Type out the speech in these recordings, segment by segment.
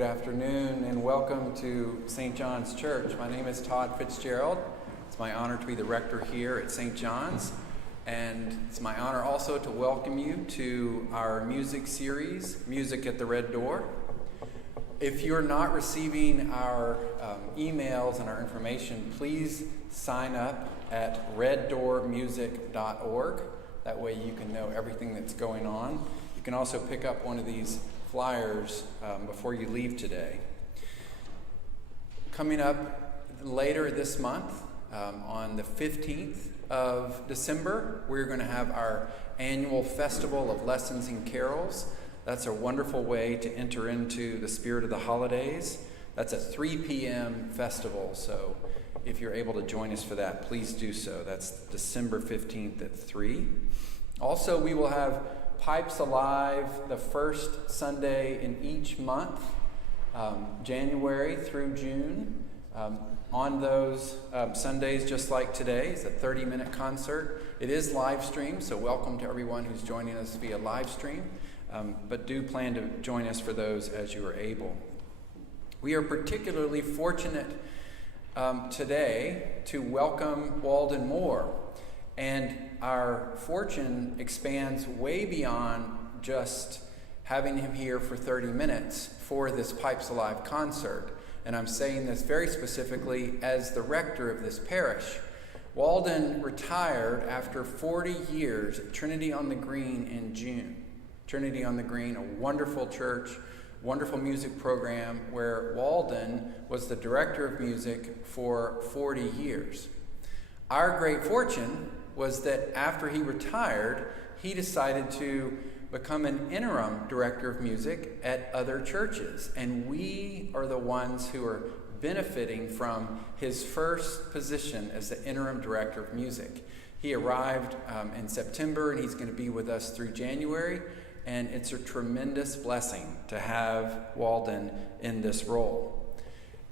Good afternoon and welcome to St. John's Church. My name is Todd Fitzgerald. It's my honor to be the rector here at St. John's, and it's my honor also to welcome you to our music series, Music at the Red Door. If you're not receiving our emails and our information, please sign up at reddoormusic.org. That way you can know everything that's going on. You can also pick up one of these flyers before you leave today. Coming up later this month, on the 15th of December, we're going to have our annual Festival of Lessons and Carols. That's a wonderful way to enter into the spirit of the holidays. That's a 3 p.m. festival, so if you're able to join us for that, please do so. That's December 15th at 3. Also, we will have Pipes Alive the first Sunday in each month, January through June. On those Sundays, just like today, it's a 30-minute concert. It is live streamed, so welcome to everyone who's joining us via live stream. But do plan to join us for those as you are able. We are particularly fortunate today to welcome Walden Moore. And our fortune expands way beyond just having him here for 30 minutes for this Pipes Alive concert. And I'm saying this very specifically as the rector of this parish. Walden retired after 40 years at Trinity on the Green in June. Trinity on the Green, a wonderful church, wonderful music program where Walden was the director of music for 40 years. Our great fortune was that after he retired, he decided to become an interim director of music at other churches. And we are the ones who are benefiting from his first position as the interim director of music. He arrived in September, and he's going to be with us through January. And it's a tremendous blessing to have Walden in this role.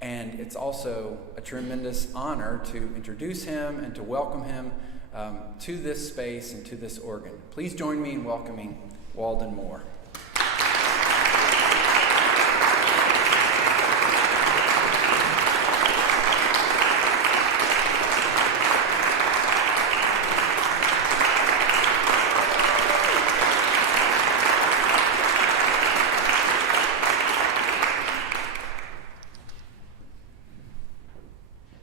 And it's also a tremendous honor to introduce him and to welcome him to this space and to this organ. Please join me in welcoming Walden Moore.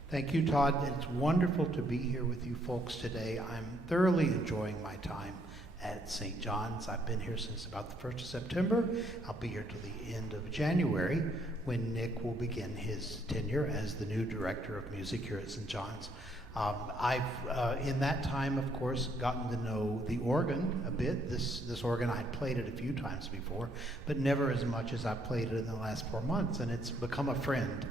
Thank you, Todd. It's wonderful to be here with you folks today. I'm thoroughly enjoying my time at St. John's. I've been here since about the 1st of September. I'll be here till the end of January when Nick will begin his tenure as the new director of music here at St. John's. I've, in that time, of course, gotten to know the organ a bit. This organ, I had played it a few times before, but never as much as I've played it in the last 4 months, and it's become a friend.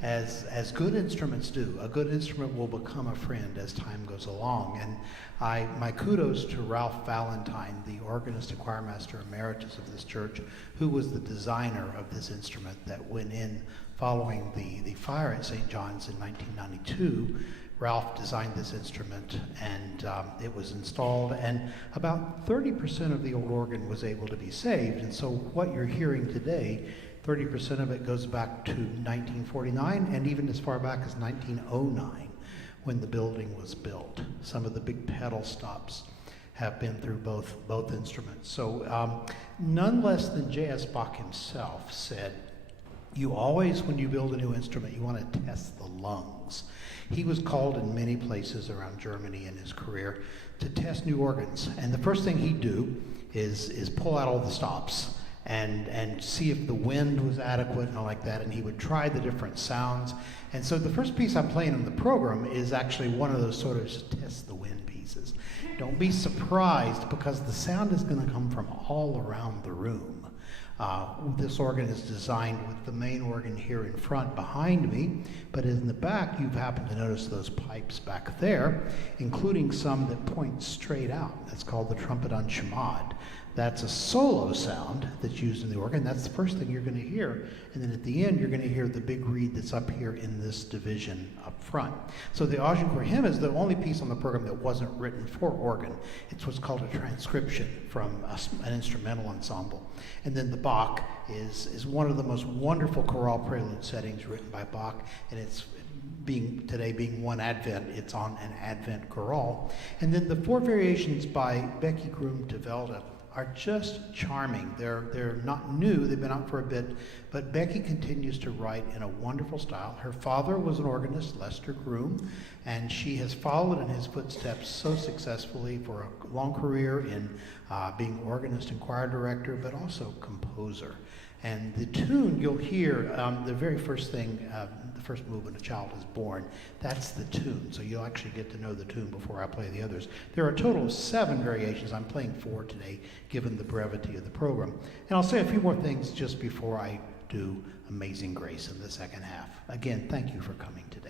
As good instruments do. A good instrument will become a friend as time goes along. And my kudos to Ralph Valentine, the organist and choirmaster emeritus of this church, who was the designer of this instrument that went in following the fire at St. John's in 1992. Ralph designed this instrument, and it was installed, and about 30% of the old organ was able to be saved. And so what you're hearing today, 30% of it goes back to 1949 and even as far back as 1909 when the building was built. Some of the big pedal stops have been through both instruments. So none less than J.S. Bach himself said, you always, when you build a new instrument, you want to test the lungs. He was called in many places around Germany in his career to test new organs. And the first thing he'd do is pull out all the stops and see if the wind was adequate and all like that, and he would try the different sounds. And so the first piece I'm playing in the program is actually one of those sort of just test the wind pieces. Don't be surprised, because the sound is going to come from all around the room. This organ is designed with the main organ here in front behind me, but in the back you've happened to notice those pipes back there, including some that point straight out. That's called the trumpet on chamade. That's a solo sound that's used in the organ. That's the first thing you're going to hear. And then at the end, you're going to hear the big reed that's up here in this division up front. So the Agincourt hymn is the only piece on the program that wasn't written for organ. It's what's called a transcription from an instrumental ensemble. And then the Bach is one of the most wonderful chorale prelude settings written by Bach, and it's today being one Advent, it's on an Advent chorale. And then the four variations by Becky Groom Tevelda are just charming. They're not new, they've been out for a bit, but Becky continues to write in a wonderful style. Her father was an organist, Lester Groom, and she has followed in his footsteps so successfully for a long career in being organist and choir director, but also composer. And the tune you'll hear, the very first thing, the first movement, A Child is Born, that's the tune. So you'll actually get to know the tune before I play the others. There are a total of 7 variations. I'm playing 4 today, given the brevity of the program. And I'll say a few more things just before I do Amazing Grace in the second half. Again, thank you for coming today.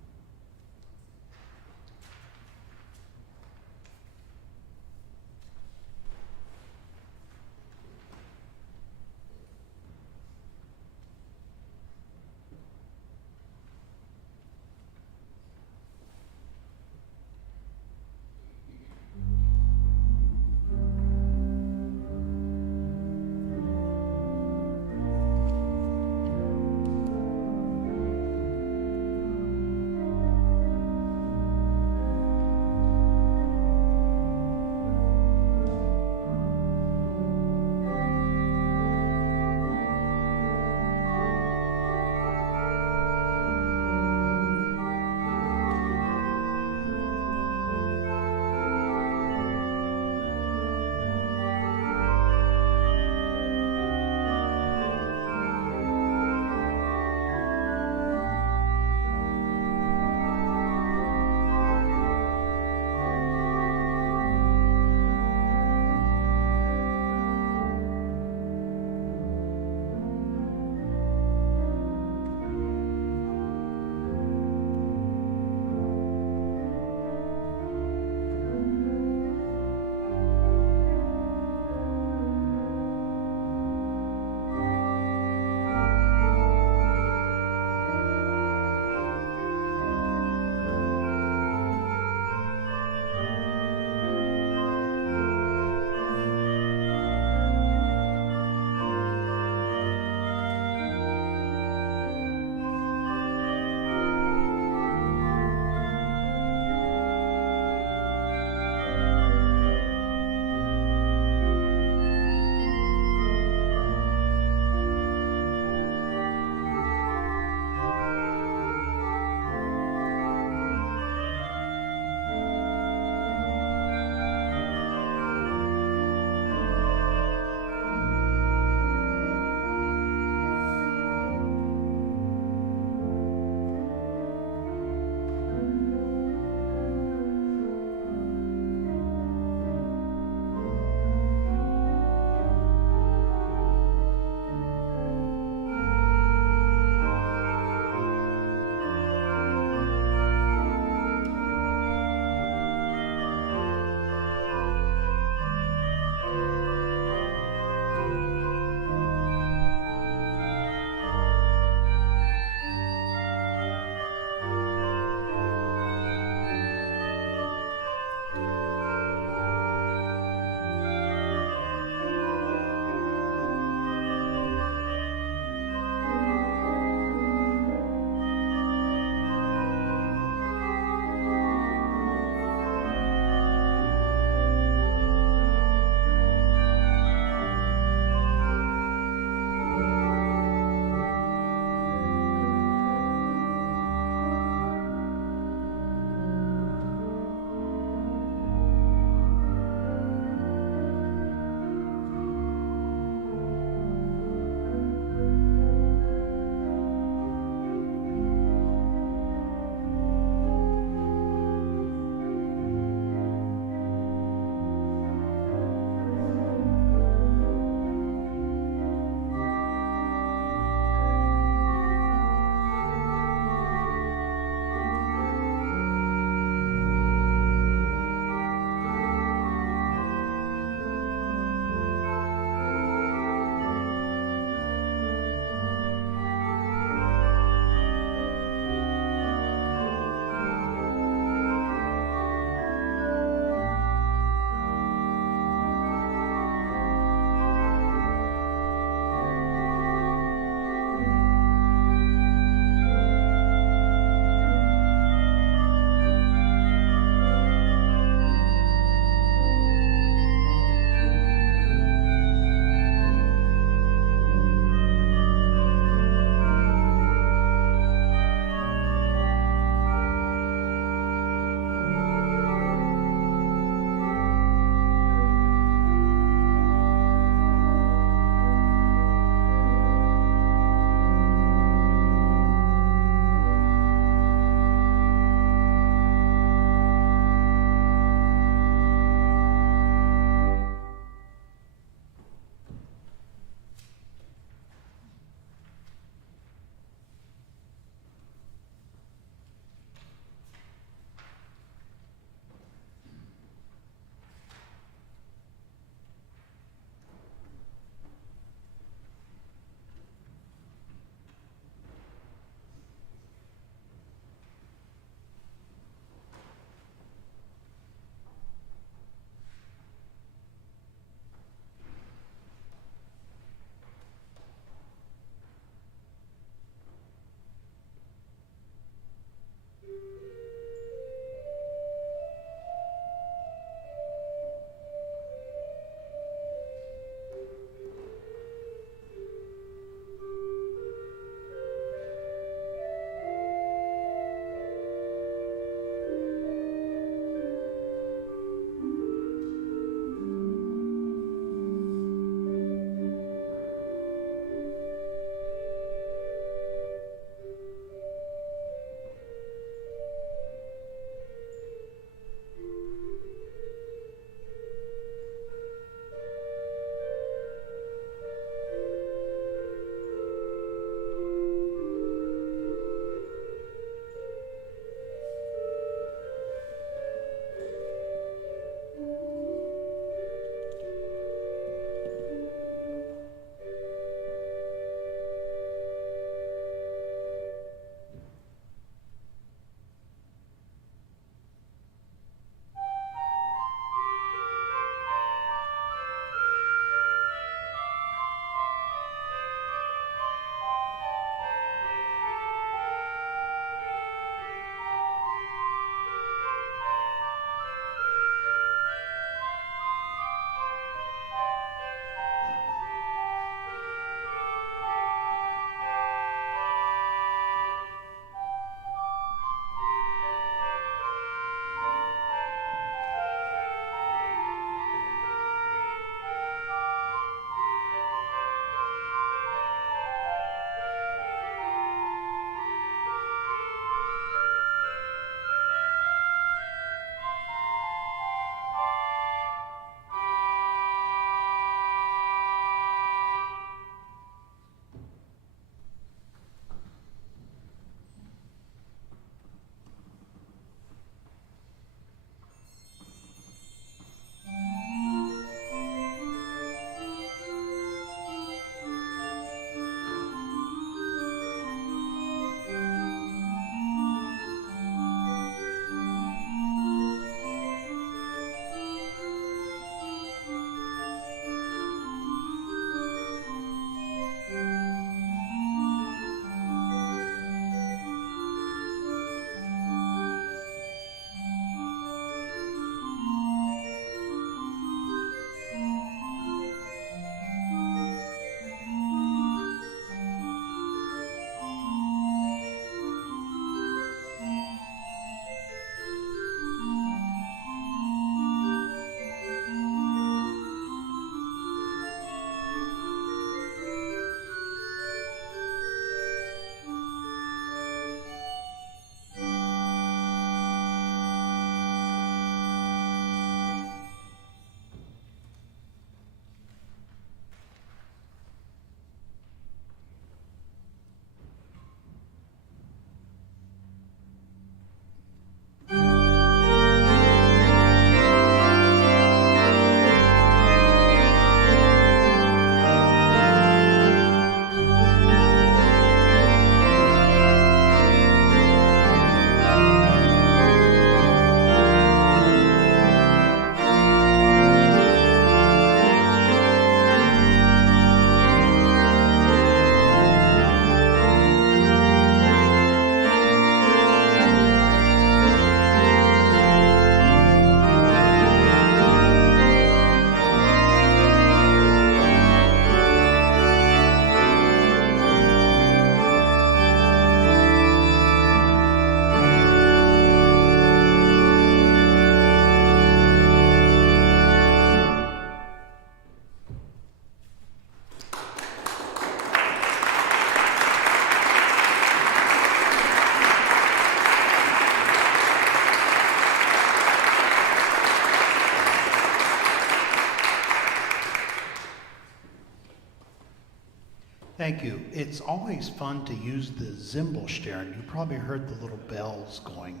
Thank you. It's always fun to use the Zimbelstern. You probably heard the little bells going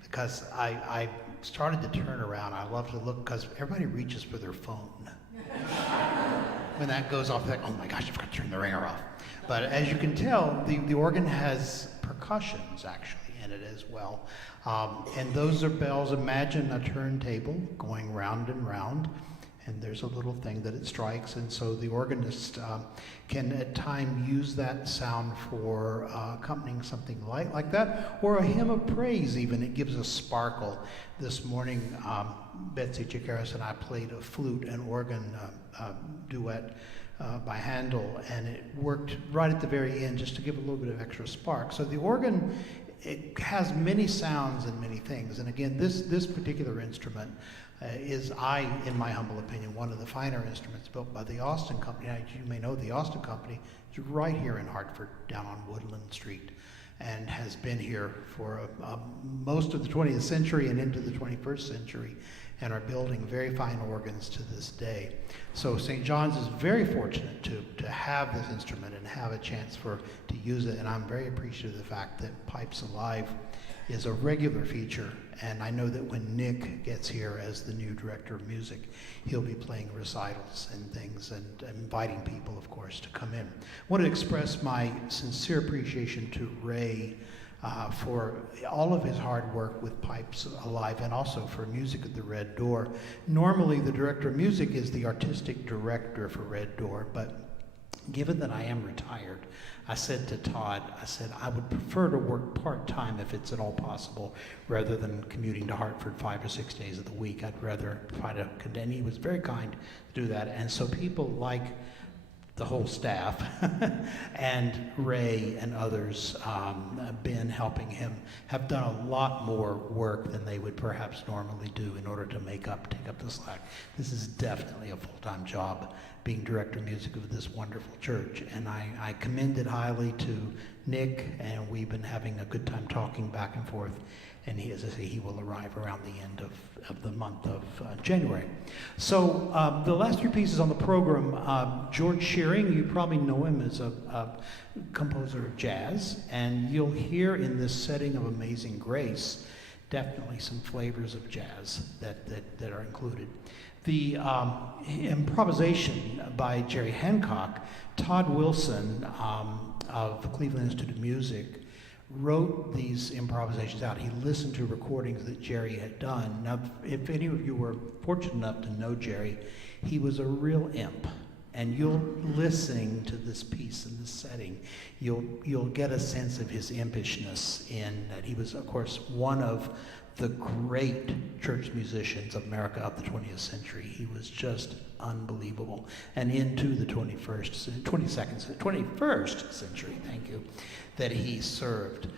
because I started to turn around. I love to look because everybody reaches for their phone. When that goes off, they're like, oh my gosh, I forgot to turn the ringer off. But as you can tell, the organ has percussions actually in it as well. And those are bells. Imagine a turntable going round and round, and there's a little thing that it strikes, and so the organist can at times use that sound for accompanying something light like that, or a hymn of praise even. It gives a sparkle. This morning, Betsy Chikaris and I played a flute and organ duet by Handel, and it worked right at the very end just to give a little bit of extra spark. So the organ, it has many sounds and many things, and again, this particular instrument is, in my humble opinion, one of the finer instruments built by the Austin Company. Now, you may know the Austin Company is right here in Hartford, down on Woodland Street, and has been here for most of the 20th century and into the 21st century, and are building very fine organs to this day. So St. John's is very fortunate to have this instrument and have a chance to use it, and I'm very appreciative of the fact that Pipes Alive is a regular feature, and I know that when Nick gets here as the new director of music, he'll be playing recitals and things and inviting people, of course, to come in. I want to express my sincere appreciation to Ray for all of his hard work with Pipes Alive and also for Music at the Red Door. Normally, the director of music is the artistic director for Red Door, but given that I am retired, I said to Todd, I would prefer to work part-time if it's at all possible, rather than commuting to Hartford 5 or 6 days of the week. I'd rather try to, and he was very kind to do that. And so people like the whole staff and Ray and others, Ben helping him, have done a lot more work than they would perhaps normally do in order to take up the slack. This is definitely a full-time job, being director of music of this wonderful church, and I commend it highly to Nick, and we've been having a good time talking back and forth, and he, as I say, he will arrive around the end of the month of January. So the last three pieces on the program, George Shearing, you probably know him as a composer of jazz, and you'll hear in this setting of Amazing Grace definitely some flavors of jazz that are included. The improvisation by Jerry Hancock, Todd Wilson of the Cleveland Institute of Music wrote these improvisations out. He listened to recordings that Jerry had done. Now, if any of you were fortunate enough to know Jerry, he was a real imp. And you'll, listening to this piece in this setting, you'll get a sense of his impishness in that he was, of course, one of the great church musicians of America of the 20th century. He was just unbelievable. And into the 21st century, thank you, that he served.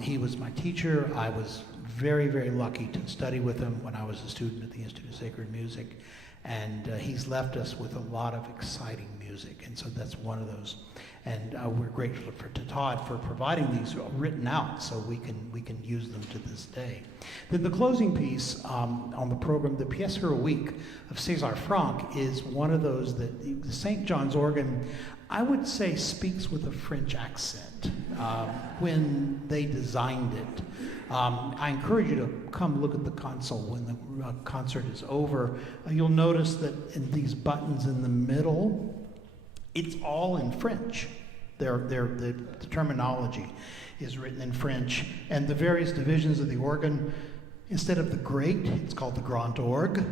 He was my teacher. I was very, very lucky to study with him when I was a student at the Institute of Sacred Music. And he's left us with a lot of exciting music, and so that's one of those. And we're grateful to Todd for providing these written out so we can use them to this day. Then the closing piece on the program, the Pièce Heroique of César Franck, is one of those that the St. John's organ, I would say, speaks with a French accent when they designed it. I encourage you to come look at the console when the concert is over. You'll notice that in these buttons in the middle, it's all in French. The terminology is written in French, and the various divisions of the organ, instead of the grate, it's called the grand orgue,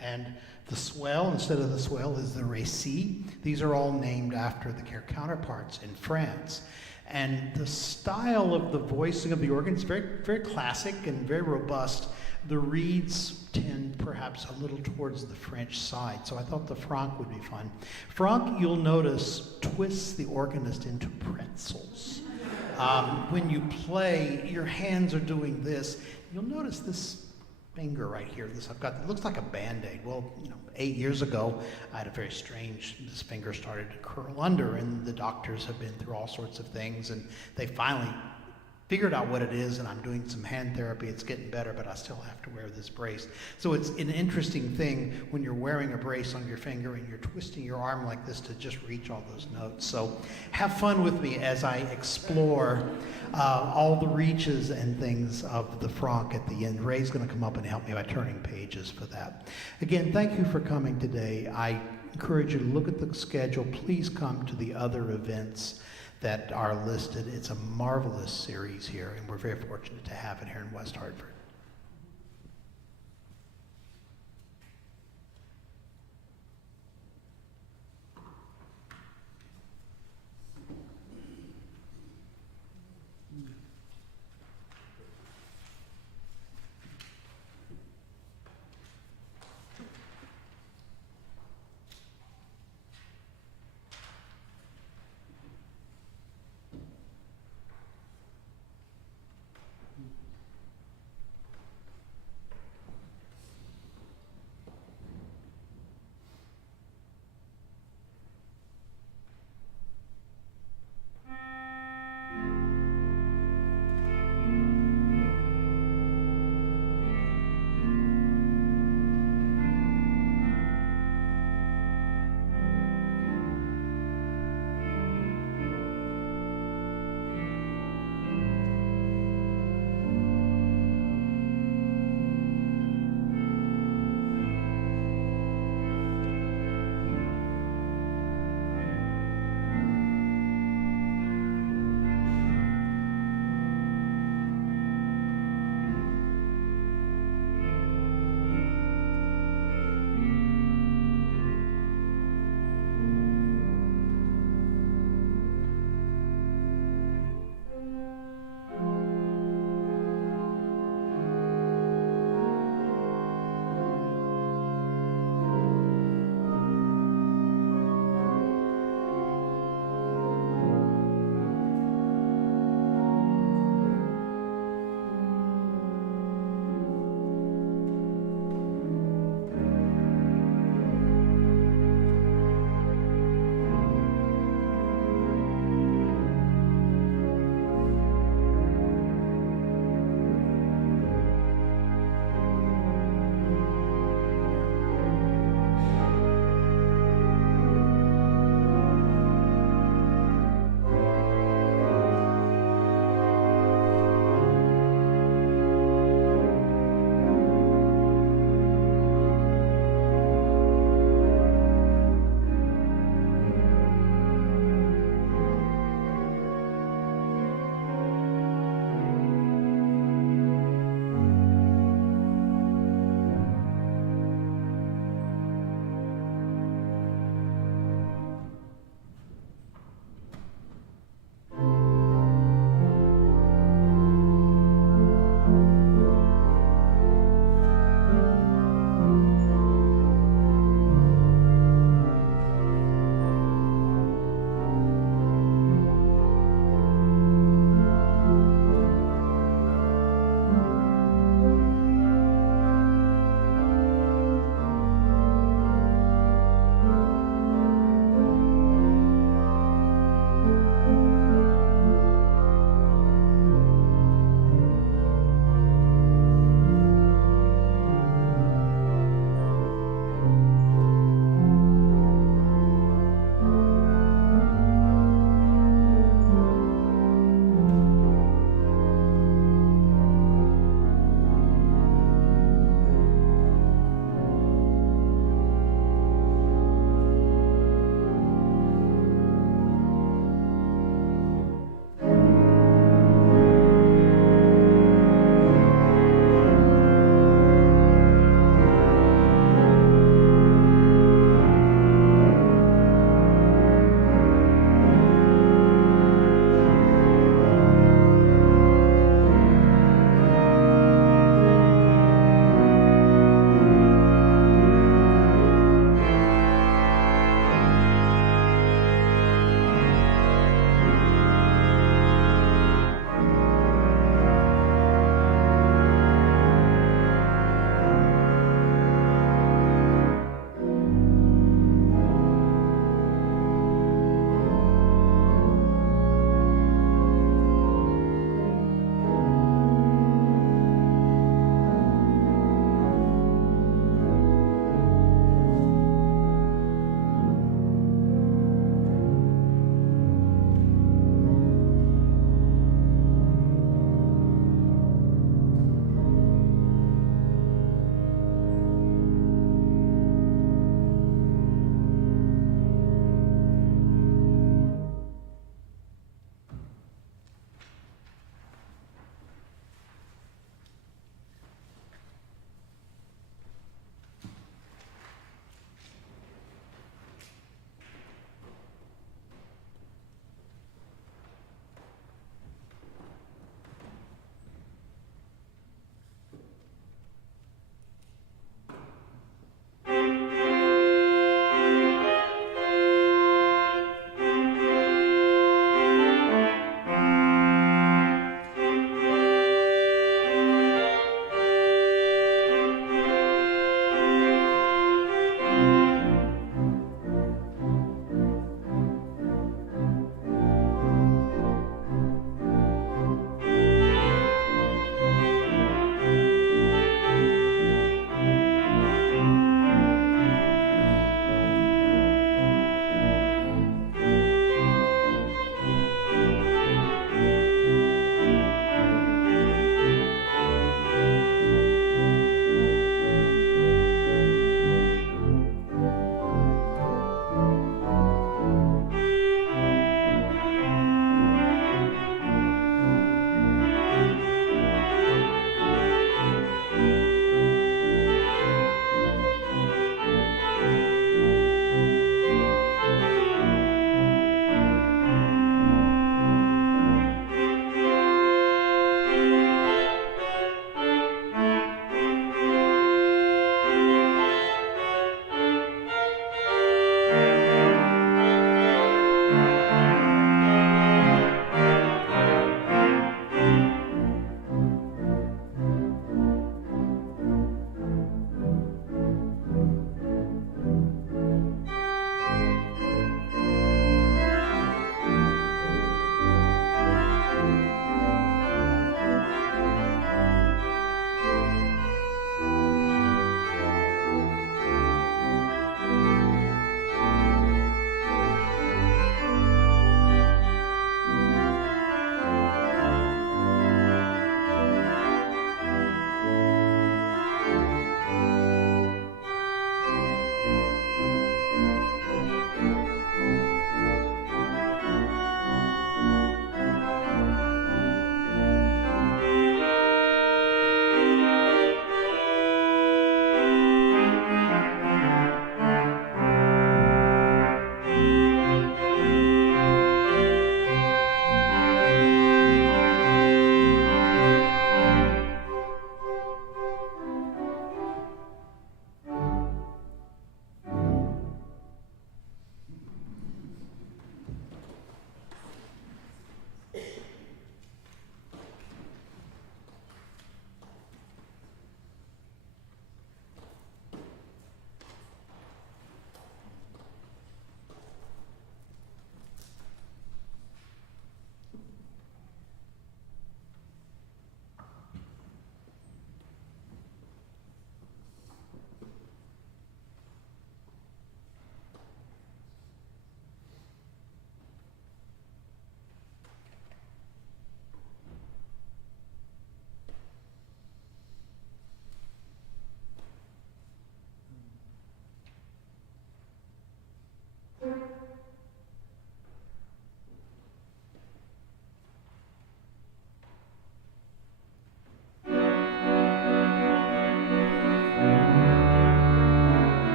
and the swell, instead of the swell, is the récit. These are all named after their counterparts in France. And the style of the voicing of the organ is very, very classic and very robust. The reeds tend perhaps a little towards the French side, so I thought the Franck would be fun. Franck, you'll notice, twists the organist into pretzels. When you play, your hands are doing this. You'll notice this finger right here, this I've got, it looks like a Band-Aid. Well, 8 years ago, I had a very strange, this finger started to curl under, and the doctors have been through all sorts of things, and they finally figured out what it is, and I'm doing some hand therapy. It's getting better, but I still have to wear this brace. So it's an interesting thing when you're wearing a brace on your finger and you're twisting your arm like this to just reach all those notes. So have fun with me as I explore all the reaches and things of the franc at the end. Ray's going to come up and help me by turning pages for that. Again, thank you for coming today. I encourage you to look at the schedule. Please come to the other events that are listed. It's a marvelous series here, and we're very fortunate to have it here in West Hartford.